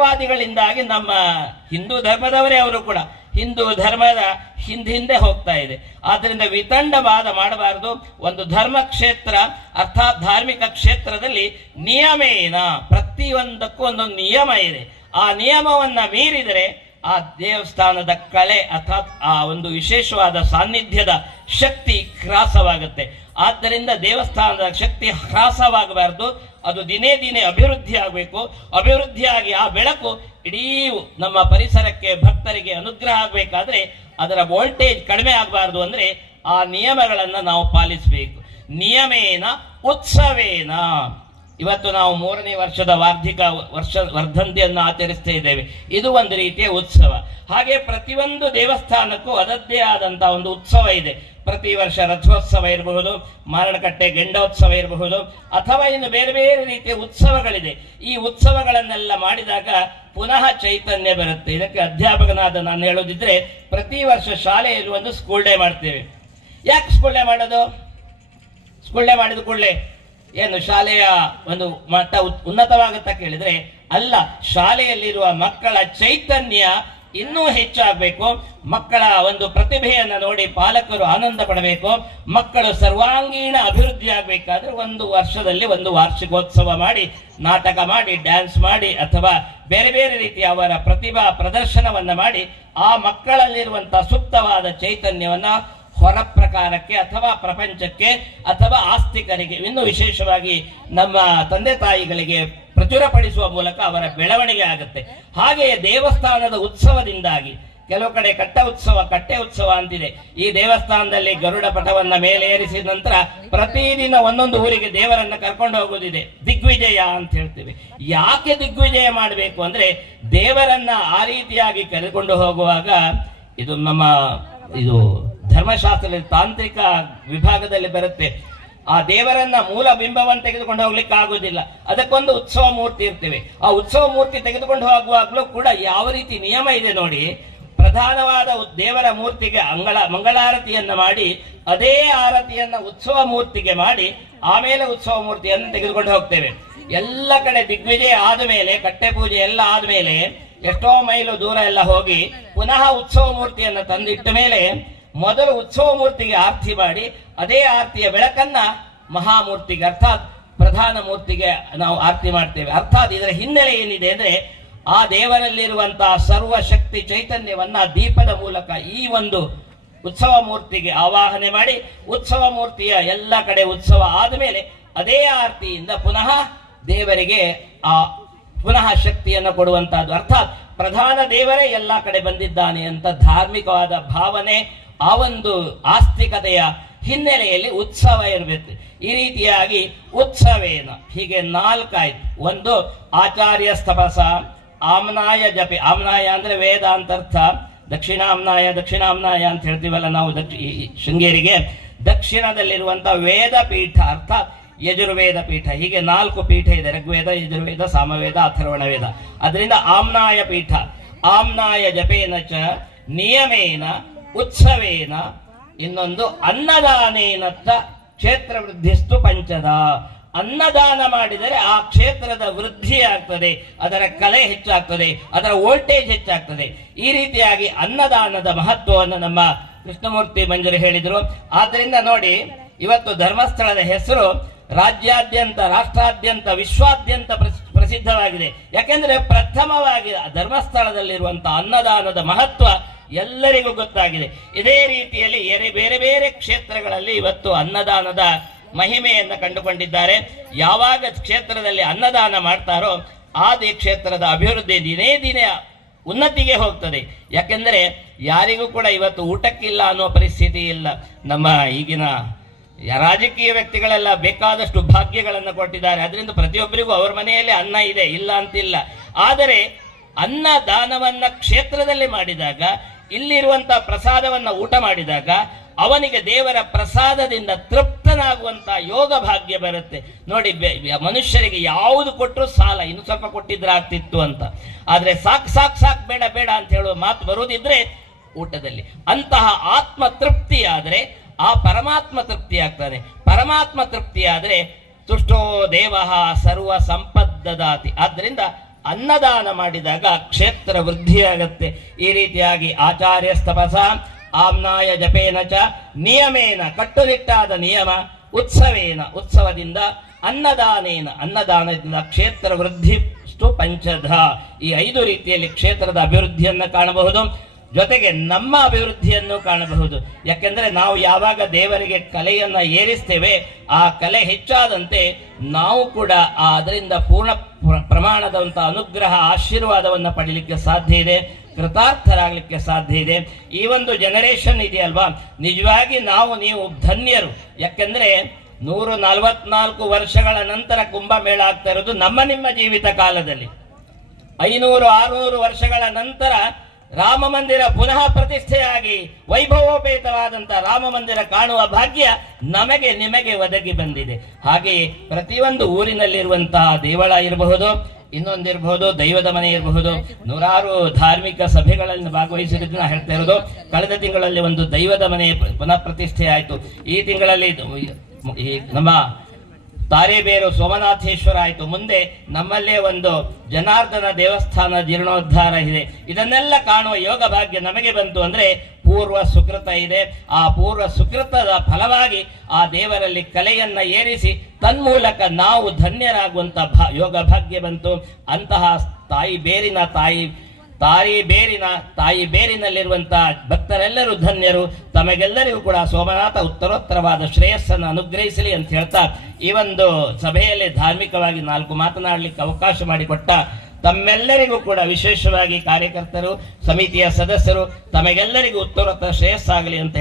ವಾದಿಗಳಿಂದಾಗಿ ನಮ್ಮ ಹಿಂದೂ ಧರ್ಮದವರೇ ಅವರು ಕೂಡ ಹಿಂದೂ ಧರ್ಮದ ಹಿಂದೆ ಹೋಗ್ತಾ ಇದೆ. ಆದ್ದರಿಂದ ವಿತಂಡವಾದ ಮಾಡಬಾರದು. ಒಂದು ಧರ್ಮ ಕ್ಷೇತ್ರ ಅರ್ಥಾತ್ ಧಾರ್ಮಿಕ ಕ್ಷೇತ್ರದಲ್ಲಿ ನಿಯಮೇನ, ಪ್ರತಿಯೊಂದಕ್ಕೂ ಒಂದೊಂದು ನಿಯಮ ಇದೆ. ಆ ನಿಯಮವನ್ನ ಮೀರಿದರೆ ಆ ದೇವಸ್ಥಾನದ ಕಳೆ ಅರ್ಥಾತ್ ಆ ಒಂದು ವಿಶೇಷವಾದ ಸಾನ್ನಿಧ್ಯದ ಶಕ್ತಿ ಹ್ರಾಸವಾಗುತ್ತೆ. ಆದ್ದರಿಂದ ದೇವಸ್ಥಾನದ ಶಕ್ತಿ ಹ್ರಾಸವಾಗಬಾರದು, ಅದು ದಿನೇ ದಿನೇ ಅಭಿವೃದ್ಧಿ ಆಗಬೇಕು. ಅಭಿವೃದ್ಧಿಯಾಗಿ ಆ ಬೆಳಕು ಇಡೀ ನಮ್ಮ ಪರಿಸರಕ್ಕೆ ಭಕ್ತರಿಗೆ ಅನುಗ್ರಹ ಆಗಬೇಕಾದ್ರೆ ಅದರ ವೋಲ್ಟೇಜ್ ಕಡಿಮೆ ಆಗಬಾರ್ದು. ಅಂದ್ರೆ ಆ ನಿಯಮಗಳನ್ನು ನಾವು ಪಾಲಿಸಬೇಕು. ನಿಯಮೇನ ಉತ್ಸವೇನ. ಇವತ್ತು ನಾವು 3ನೇ ವರ್ಷದ ವರ್ಧಂತಿಯನ್ನು ಆಚರಿಸ್ತಾ ಇದ್ದೇವೆ. ಇದು ಒಂದು ರೀತಿಯ ಉತ್ಸವ. ಹಾಗೆ ಪ್ರತಿಯೊಂದು ದೇವಸ್ಥಾನಕ್ಕೂ ಅದದ್ದೇ ಆದಂತಹ ಒಂದು ಉತ್ಸವ ಇದೆ. ಪ್ರತಿ ವರ್ಷ ರಥೋತ್ಸವ ಇರಬಹುದು, ಮಾರಣಕಟ್ಟೆ ಗೆಂಡೋತ್ಸವ ಇರಬಹುದು, ಅಥವಾ ಇನ್ನು ಬೇರೆ ಬೇರೆ ರೀತಿಯ ಉತ್ಸವಗಳಿದೆ. ಈ ಉತ್ಸವಗಳನ್ನೆಲ್ಲ ಮಾಡಿದಾಗ ಪುನಃ ಚೈತನ್ಯ ಬರುತ್ತೆ. ಇದಕ್ಕೆ ಅಧ್ಯಾಪಕನಾದ ನಾನು ಹೇಳೋದಿದ್ರೆ, ಪ್ರತಿ ವರ್ಷ ಶಾಲೆಯಲ್ಲಿ ಒಂದು ಸ್ಕೂಲ್ ಡೇ ಮಾಡ್ತೇವೆ. ಯಾಕೆ ಸ್ಕೂಲ್ ಡೇ ಮಾಡೋದು? ಸ್ಕೂಲ್ ಡೇ ಮಾಡಿದ ಕೂಡಲೇ ಏನು ಶಾಲೆಯ ಒಂದು ಮಟ್ಟ ಉನ್ನತವಾಗುತ್ತಾ ಕೇಳಿದ್ರೆ ಅಲ್ಲ, ಶಾಲೆಯಲ್ಲಿರುವ ಮಕ್ಕಳ ಚೈತನ್ಯ ಇನ್ನೂ ಹೆಚ್ಚಾಗಬೇಕು. ಮಕ್ಕಳ ಒಂದು ಪ್ರತಿಭೆಯನ್ನು ನೋಡಿ ಪಾಲಕರು ಆನಂದ ಪಡಬೇಕು. ಮಕ್ಕಳು ಸರ್ವಾಂಗೀಣ ಅಭಿವೃದ್ಧಿ ಆಗಬೇಕಾದ್ರೆ ಒಂದು ವರ್ಷದಲ್ಲಿ ಒಂದು ವಾರ್ಷಿಕೋತ್ಸವ ಮಾಡಿ, ನಾಟಕ ಮಾಡಿ, ಡ್ಯಾನ್ಸ್ ಮಾಡಿ, ಅಥವಾ ಬೇರೆ ಬೇರೆ ರೀತಿಯ ಅವರ ಪ್ರತಿಭಾ ಪ್ರದರ್ಶನವನ್ನ ಮಾಡಿ ಆ ಮಕ್ಕಳಲ್ಲಿರುವಂತಹ ಸುಪ್ತವಾದ ಚೈತನ್ಯವನ್ನ ಹೊರ ಪ್ರಕಾರಕ್ಕೆ ಅಥವಾ ಪ್ರಪಂಚಕ್ಕೆ ಅಥವಾ ಆಸ್ತಿಕರಿಗೆ, ಇನ್ನು ವಿಶೇಷವಾಗಿ ನಮ್ಮ ತಂದೆ ತಾಯಿಗಳಿಗೆ ಪ್ರಚುರಪಡಿಸುವ ಮೂಲಕ ಅವರ ಬೆಳವಣಿಗೆ ಆಗುತ್ತೆ. ಹಾಗೆಯೇ ದೇವಸ್ಥಾನದ ಉತ್ಸವದಿಂದಾಗಿ ಕೆಲವು ಕಡೆ ಕಟ್ಟೆ ಉತ್ಸವ ಅಂತಿದೆ. ಈ ದೇವಸ್ಥಾನದಲ್ಲಿ ಗರುಡ ಪಟವನ್ನ ಮೇಲೆ ಏರಿಸಿದ ನಂತರ ಪ್ರತಿದಿನ ಒಂದೊಂದು ಊರಿಗೆ ದೇವರನ್ನ ಕರ್ಕೊಂಡು ಹೋಗೋದಿದೆ. ದಿಗ್ವಿಜಯ ಅಂತ ಹೇಳ್ತೇವೆ. ಯಾಕೆ ದಿಗ್ವಿಜಯ ಮಾಡಬೇಕು ಅಂದ್ರೆ, ದೇವರನ್ನ ಆ ರೀತಿಯಾಗಿ ಕರೆದುಕೊಂಡು ಹೋಗುವಾಗ ಇದು ಧರ್ಮಶಾಸ್ತ್ರದಲ್ಲಿ ತಾಂತ್ರಿಕ ವಿಭಾಗದಲ್ಲಿ ಬರುತ್ತೆ. ಆ ದೇವರನ್ನ ಮೂಲ ಬಿಂಬವನ್ನು ತೆಗೆದುಕೊಂಡು ಹೋಗ್ಲಿಕ್ಕೆ ಆಗುದಿಲ್ಲ. ಅದಕ್ಕೊಂದು ಉತ್ಸವ ಮೂರ್ತಿ ಇರ್ತೇವೆ. ಆ ಉತ್ಸವ ಮೂರ್ತಿ ತೆಗೆದುಕೊಂಡು ಹೋಗುವಾಗಲೂ ಕೂಡ ಯಾವ ರೀತಿ ನಿಯಮ ಇದೆ ನೋಡಿ. ಪ್ರಧಾನವಾದ ದೇವರ ಮೂರ್ತಿಗೆ ಮಂಗಳಾರತಿಯನ್ನ ಮಾಡಿ, ಅದೇ ಆರತಿಯನ್ನ ಉತ್ಸವ ಮೂರ್ತಿಗೆ ಮಾಡಿ, ಆಮೇಲೆ ಉತ್ಸವ ಮೂರ್ತಿಯನ್ನು ತೆಗೆದುಕೊಂಡು ಹೋಗ್ತೇವೆ. ಎಲ್ಲ ಕಡೆ ದಿಗ್ವಿಜಯ ಆದ ಮೇಲೆ, ಕಟ್ಟೆ ಪೂಜೆ ಎಲ್ಲ ಆದ್ಮೇಲೆ ಎಷ್ಟೋ ಮೈಲು ದೂರ ಎಲ್ಲ ಹೋಗಿ ಪುನಃ ಉತ್ಸವ ಮೂರ್ತಿಯನ್ನು ತಂದಿಟ್ಟ ಮೇಲೆ ಮೊದಲು ಉತ್ಸವ ಮೂರ್ತಿಗೆ ಆರತಿ ಮಾಡಿ, ಅದೇ ಆರತಿಯ ಬೆಳಕನ್ನ ಮಹಾಮೂರ್ತಿಗೆ ಅರ್ಥಾತ್ ಪ್ರಧಾನ ಮೂರ್ತಿಗೆ ನಾವು ಆರತಿ ಮಾಡ್ತೇವೆ. ಅರ್ಥಾತ್ ಇದರ ಹಿನ್ನೆಲೆ ಏನಿದೆ ಅಂದ್ರೆ, ಆ ದೇವರಲ್ಲಿರುವಂತಹ ಸರ್ವಶಕ್ತಿ ಚೈತನ್ಯವನ್ನ ದೀಪದ ಮೂಲಕ ಈ ಒಂದು ಉತ್ಸವ ಮೂರ್ತಿಗೆ ಆವಾಹನೆ ಮಾಡಿ, ಉತ್ಸವ ಮೂರ್ತಿಯ ಎಲ್ಲ ಕಡೆ ಉತ್ಸವ ಆದಮೇಲೆ ಅದೇ ಆರತಿಯಿಂದ ಪುನಃ ದೇವರಿಗೆ ಆ ಪುನಃ ಶಕ್ತಿಯನ್ನು ಕೊಡುವಂತಹದ್ದು. ಅರ್ಥಾತ್ ಪ್ರಧಾನ ದೇವರೇ ಎಲ್ಲ ಕಡೆ ಬಂದಿದ್ದಾನೆ ಅಂತ ಧಾರ್ಮಿಕವಾದ ಭಾವನೆ, ಆ ಒಂದು ಆಸ್ತಿಕತೆಯ ಹಿನ್ನೆಲೆಯಲ್ಲಿ ಉತ್ಸವ ಇರಬೇಕು. ಈ ರೀತಿಯಾಗಿ ಉತ್ಸವೇನ ಹೀಗೆ 4 ಆಯ್ತು. ಒಂದು ಆಚಾರ್ಯ ಸ್ತಪಸ, ಆಮ್ನಾಯ ಜಪೆ. ಆಮ್ನಾಯ ಅಂದ್ರೆ ವೇದ ಅಂತ ಅರ್ಥ. ದಕ್ಷಿಣಾಮ್ನಾಯ ಅಂತ ಹೇಳ್ತೀವಲ್ಲ ನಾವು ಶೃಂಗೇರಿಗೆ. ದಕ್ಷಿಣದಲ್ಲಿರುವಂತಹ ವೇದ ಪೀಠ ಅರ್ಥಾತ್ ಯಜುರ್ವೇದ ಪೀಠ. ಹೀಗೆ 4 ಪೀಠ ಇದೆ: ಋಗ್ವೇದ, ಯಜುರ್ವೇದ, ಸಾಮವೇದ, ಅಥರ್ವಣ ವೇದ. ಅದರಿಂದ ಆಮ್ನಾಯ ಪೀಠ. ಆಮ್ನಾಯ ಜಪೇನ ಚ ನಿಯಮೇನ ಉತ್ಸವೇನ. ಇನ್ನೊಂದು ಅನ್ನದಾನೇನತ್ತ ಕ್ಷೇತ್ರ ವೃದ್ಧಿಸ್ತು ಪಂಚದ. ಅನ್ನದಾನ ಮಾಡಿದರೆ ಆ ಕ್ಷೇತ್ರದ ವೃದ್ಧಿ ಆಗ್ತದೆ, ಅದರ ಕಲೆ ಹೆಚ್ಚಾಗ್ತದೆ, ಅದರ ವೋಲ್ಟೇಜ್ ಹೆಚ್ಚಾಗ್ತದೆ. ಈ ರೀತಿಯಾಗಿ ಅನ್ನದಾನದ ಮಹತ್ವವನ್ನು ನಮ್ಮ ಕೃಷ್ಣಮೂರ್ತಿ ಮಂಜರು ಹೇಳಿದರು. ಆದ್ದರಿಂದ ನೋಡಿ, ಇವತ್ತು ಧರ್ಮಸ್ಥಳದ ಹೆಸರು ರಾಜ್ಯಾದ್ಯಂತ, ರಾಷ್ಟ್ರಾದ್ಯಂತ, ವಿಶ್ವಾದ್ಯಂತ ಪ್ರಸಿದ್ಧವಾಗಿದೆ. ಯಾಕೆಂದ್ರೆ ಪ್ರಥಮವಾಗಿ ಧರ್ಮಸ್ಥಳದಲ್ಲಿರುವಂತಹ ಅನ್ನದಾನದ ಮಹತ್ವ ಎಲ್ಲರಿಗೂ ಗೊತ್ತಾಗಿದೆ. ಇದೇ ರೀತಿಯಲ್ಲಿ ಬೇರೆ ಬೇರೆ ಕ್ಷೇತ್ರಗಳಲ್ಲಿ ಇವತ್ತು ಅನ್ನದಾನದ ಮಹಿಮೆಯನ್ನು ಕಂಡುಕೊಂಡಿದ್ದಾರೆ. ಯಾವಾಗ ಕ್ಷೇತ್ರದಲ್ಲಿ ಅನ್ನದಾನ ಮಾಡ್ತಾರೋ ಆದೇ ಕ್ಷೇತ್ರದ ಅಭಿವೃದ್ಧಿ ದಿನೇ ದಿನೇ ಉನ್ನತಿಗೆ ಹೋಗ್ತದೆ. ಯಾಕೆಂದ್ರೆ ಯಾರಿಗೂ ಕೂಡ ಇವತ್ತು ಊಟಕ್ಕಿಲ್ಲ ಅನ್ನೋ ಪರಿಸ್ಥಿತಿ ಇಲ್ಲ. ನಮ್ಮ ಈಗಿನ ರಾಜಕೀಯ ವ್ಯಕ್ತಿಗಳೆಲ್ಲ ಬೇಕಾದಷ್ಟು ಭಾಗ್ಯಗಳನ್ನು ಕೊಟ್ಟಿದ್ದಾರೆ. ಅದರಿಂದ ಪ್ರತಿಯೊಬ್ಬರಿಗೂ ಅವರ ಮನೆಯಲ್ಲಿ ಅನ್ನ ಇದೆ, ಇಲ್ಲ ಅಂತಿಲ್ಲ. ಆದರೆ ಅನ್ನದಾನವನ್ನ ಕ್ಷೇತ್ರದಲ್ಲಿ ಮಾಡಿದಾಗ, ಇಲ್ಲಿರುವಂತಹ ಪ್ರಸಾದವನ್ನ ಊಟ ಮಾಡಿದಾಗ ಅವನಿಗೆ ದೇವರ ಪ್ರಸಾದದಿಂದ ತೃಪ್ತನಾಗುವಂತ ಯೋಗ ಭಾಗ್ಯ ಬರುತ್ತೆ. ನೋಡಿ, ಮನುಷ್ಯರಿಗೆ ಯಾವುದು ಕೊಟ್ಟರು ಸಾಲ, ಇನ್ನು ಸ್ವಲ್ಪ ಕೊಟ್ಟಿದ್ರೆ ಆಗ್ತಿತ್ತು ಅಂತ. ಆದ್ರೆ ಸಾಕ್ ಬೇಡ ಬೇಡ ಅಂತ ಹೇಳುವ ಮಾತು ಬರುವುದಿದ್ರೆ ಊಟದಲ್ಲಿ ಅಂತಹ ಆತ್ಮ ತೃಪ್ತಿ ಆದ್ರೆ ಆ ಪರಮಾತ್ಮ ತೃಪ್ತಿ ಆಗ್ತಾನೆ. ಪರಮಾತ್ಮ ತೃಪ್ತಿ ಆದ್ರೆ ತುಷ್ಟೋ ದೇವ ಸರ್ವ ಸಂಪದ್ದದಾತಿ. ಆದ್ದರಿಂದ ಅನ್ನದಾನ ಮಾಡಿದಾಗ ಕ್ಷೇತ್ರ ವೃದ್ಧಿಯಾಗತ್ತೆ. ಈ ರೀತಿಯಾಗಿ ಆಚಾರ್ಯಸ್ತಪಸ ಆಮ್ನಾಯ ಜಪೇನ ಚ ನಿಯಮೇನ, ಕಟ್ಟುನಿಟ್ಟಾದ ನಿಯಮ, ಉತ್ಸವೇನ, ಉತ್ಸವದಿಂದ, ಅನ್ನದಾನೇನ, ಅನ್ನದಾನದಿಂದ ಕ್ಷೇತ್ರ ವೃದ್ಧಿ ಪಂಚಧ, ಈ 5 ರೀತಿಯಲ್ಲಿ ಕ್ಷೇತ್ರದ ಅಭಿವೃದ್ಧಿಯನ್ನು ಕಾಣಬಹುದು. ಜೊತೆಗೆ ನಮ್ಮ ಅಭಿವೃದ್ಧಿಯನ್ನು ಕಾಣಬಹುದು. ಯಾಕೆಂದ್ರೆ ನಾವು ಯಾವಾಗ ದೇವರಿಗೆ ಕಲೆಯನ್ನ ಏರಿಸ್ತೇವೆ, ಆ ಕಲೆ ಹೆಚ್ಚಾದಂತೆ ನಾವು ಕೂಡ ಅದರಿಂದ ಪೂರ್ಣ ಪ್ರಮಾಣದಂತ ಅನುಗ್ರಹ ಆಶೀರ್ವಾದವನ್ನು ಪಡೀಲಿಕ್ಕೆ ಸಾಧ್ಯ ಇದೆ, ಕೃತಾರ್ಥರಾಗಲಿಕ್ಕೆ ಸಾಧ್ಯ ಇದೆ. ಈ ಒಂದು ಜನರೇಷನ್ ಇದೆಯಲ್ವಾ, ನಿಜವಾಗಿ ನೀವು ಧನ್ಯರು. ಯಾಕೆಂದ್ರೆ 144 ವರ್ಷಗಳ ನಂತರ ಕುಂಭಮೇಳ ಆಗ್ತಾ ಇರೋದು ನಿಮ್ಮ ಜೀವಿತ ಕಾಲದಲ್ಲಿ. 500-600 ವರ್ಷಗಳ ನಂತರ ರಾಮ ಮಂದಿರ ಪುನಃ ಪ್ರತಿಷ್ಠೆಯಾಗಿ ವೈಭವೋಪೇತವಾದಂತ ರಾಮ ಮಂದಿರ ಕಾಣುವ ಭಾಗ್ಯ ನಿಮಗೆ ಒದಗಿ ಬಂದಿದೆ. ಹಾಗೆಯೇ ಪ್ರತಿಯೊಂದು ಊರಿನಲ್ಲಿರುವಂತಹ ದೇವಳ ಇರಬಹುದು, ಇನ್ನೊಂದಿರಬಹುದು ದೈವದ ಮನೆ ಇರಬಹುದು, ನೂರಾರು ಧಾರ್ಮಿಕ ಸಭೆಗಳಲ್ಲಿ ಭಾಗವಹಿಸಿರೋದನ್ನ ಹೇಳ್ತಾ ಇರೋದು. ಕಳೆದ ತಿಂಗಳಲ್ಲಿ ಒಂದು ದೈವದ ಮನೆ ಪುನಃ ಪ್ರತಿಷ್ಠೆ ಆಯಿತು. ಈ ತಿಂಗಳಲ್ಲಿ ನಮ್ಮ ತಾರೇಬೇರು ಸೋಮನಾಥೇಶ್ವರ ಆಯಿತು. ಮುಂದೆ ನಮ್ಮಲ್ಲೇ ಒಂದು ಜನಾರ್ದನ ದೇವಸ್ಥಾನ ಜೀರ್ಣೋದ್ಧಾರ ಇದೆ. ಇದನ್ನೆಲ್ಲ ಕಾಣುವ ಯೋಗ ಭಾಗ್ಯ ನಮಗೆ ಬಂತು ಅಂದ್ರೆ ಪೂರ್ವ ಸುಕೃತ ಇದೆ. ಆ ಪೂರ್ವ ಸುಕೃತದ ಫಲವಾಗಿ ಆ ದೇವರಲ್ಲಿ ಕಲೆಯನ್ನ ಏರಿಸಿ ತನ್ಮೂಲಕ ನಾವು ಧನ್ಯರಾಗುವಂತ ಯೋಗ ಭಾಗ್ಯ ಬಂತು. ಅಂತಹ ತಾಯಿ ಬೇರಿನಲ್ಲಿರುವಂತಹ ಭಕ್ತರೆಲ್ಲರೂ ಧನ್ಯರು. ತಮಗೆಲ್ಲರಿಗೂ ಕೂಡ ಸೋಮನಾಥ ಉತ್ತರೋತ್ತರವಾದ ಶ್ರೇಯಸ್ಸನ್ನು ಅನುಗ್ರಹಿಸಲಿ ಅಂತ ಹೇಳ್ತಾ, ಈ ಒಂದು ಸಭೆಯಲ್ಲಿ ಧಾರ್ಮಿಕವಾಗಿ 4 ಮಾತನಾಡಲಿಕ್ಕೆ ಅವಕಾಶ ಮಾಡಿಕೊಟ್ಟ ತಮ್ಮೆಲ್ಲರಿಗೂ ಕೂಡ, ವಿಶೇಷವಾಗಿ ಕಾರ್ಯಕರ್ತರು, ಸಮಿತಿಯ ಸದಸ್ಯರು, ತಮಗೆಲ್ಲರಿಗೂ ಉತ್ತರೋತ್ತರ ಶ್ರೇಯಸ್ಸಾಗಲಿ ಅಂತ